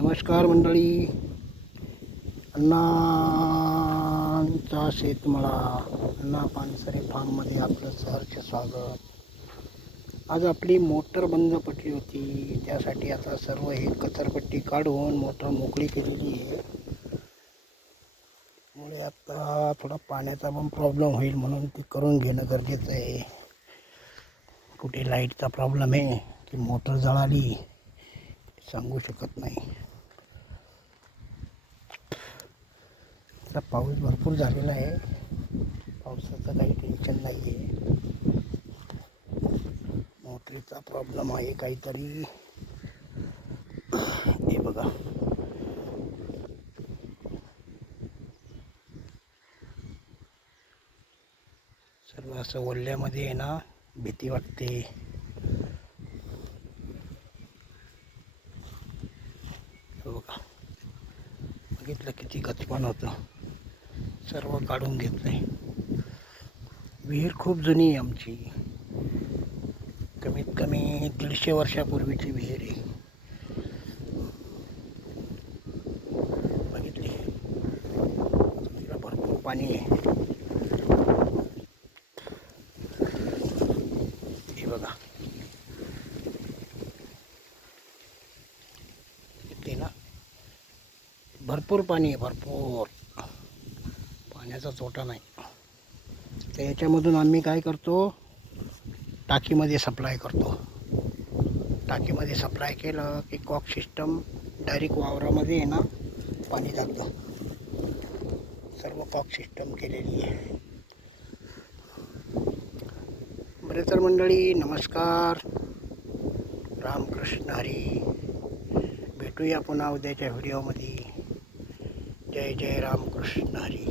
नमस्कार मंडळी. अण्णांचा शेतमळा अण्णा पानसरे फार्ममध्ये आपलं सहर्ष स्वागत. आज आपली मोटर बंद पडली होती, त्यासाठी आता सर्व हे कचरपट्टी काढून मोटर मोकळी केलेली आहे. त्यामुळे आता थोडा पाण्याचा पण प्रॉब्लेम होईल, म्हणून ती करून घेणं गरजेचं आहे. कुठे लाईटचा प्रॉब्लेम आहे की मोटर जळाली सांगू शकत नाही. आता पाऊस भरपूर झालेला आहे, पावसाचं काही टेन्शन नाही आहे. मोटरीचा प्रॉब्लेम आहे काहीतरी. हे बघा, सर्व असं ओल्यामध्ये आहे ना, भीती वाटते. बघा, बघितलं किती गचपण होतं, सर्व काढून घेतलंय. विहीर खूप जुनी आहे आमची, कमीत कमी 150 वर्षापूर्वीची विहीर आहे. बघितली, तिला भरपूर पाणी आहे. हे बघा, ते ना भरपूर पाणी आहे, भरपूर पाण्याचा तोटा नाही. तर याच्यामधून आम्ही काय करतो, टाकीमध्ये सप्लाय करतो. टाकीमध्ये सप्लाय केलं की कॉक सिस्टम डायरेक्ट वावरामध्ये आहे ना पाणी जातं. सर्व कॉक सिस्टम केलेली आहे. बरे तर मंडळी, नमस्कार, रामकृष्ण हरी. भेटूया पुन्हा उद्याच्या व्हिडिओमध्ये. जय जय रामकृष्ण हरी.